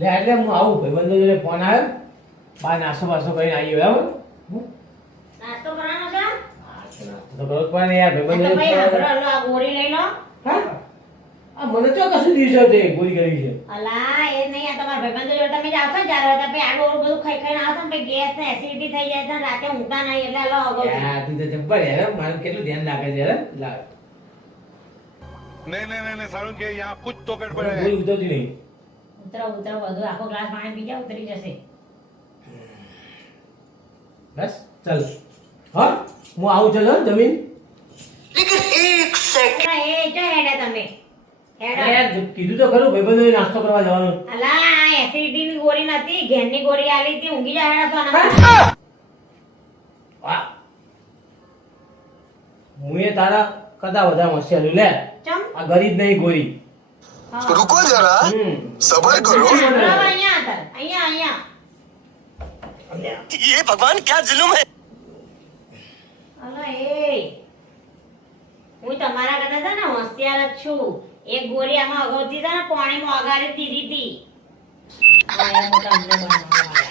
લે એટલે હું આવું ભાઈબંધો જોડે ફોન આવ્યો બા નાસ્તો બાસ્તો કરીને આવી બરાબર નાસ્તો કરવાનો છે હા તો નાસ્તો તો કરવો જ પડે ને યાર તો ભાઈબંધો ભાઈ હાંભળો, લો આ ગોળી લઈ લો. હા આ મને તો કશું દિવસે તે ગોળી કરી છે અલા એ નહીં, આ તમારા ભાઈબંધો જોડે તમે જાવ છો ને 4 વાગે, પછી આડું અવળું બધું ખાઈ ખાઈને આવો છો ને પછી ગેસ ને એસિડિટી થઈ જાય છે ને રાતે ઊંઘતા નહીં, એટલે લો અગાઉ યાર તું તો જબ્બર યાર મારું કેટલું ધ્યાન રાખે છે યાર લાવ नहीं नहीं नहीं नहीं सारुण के यहाँ कुछ तो गड़बड़ મને है ગોળી ઉતરતી નહીં ઉતરો ઉતરો બધું આખો ગ્લાસ પાણી પી જાવ, ઉતરી જશે. બસ ચાલ હા હું આવું ચાલો જમીન અલા, એ જો હેડે તમે હેડો. અરે યાર કીધું તો ખરું ભાઈબંધો જોડે નાસ્તો કરવા જવાનું અલા આ એસિડિટી ની ગોળી નથી, ઘેરની ગોળી આલી હતી, ઊંઘી જા હેડો સોના. વાહ હું એ તારા કરતા વધારે હોશિયાર લે ચમ આ ગરીબ નહીં ગોરી હા. रुको जरा सबर करो બરાબર, અહીંયા હતા, અહીંયા ये भगवान क्या जुल्म है અલા એ હું તમારા કરતા છે ને હોશિયાર જ છું. એક ગોળી આમાં અગાઉથી છે ને પાણીમાં અગાડી દીધી હતી. આ મોટા અમને બનાવવા.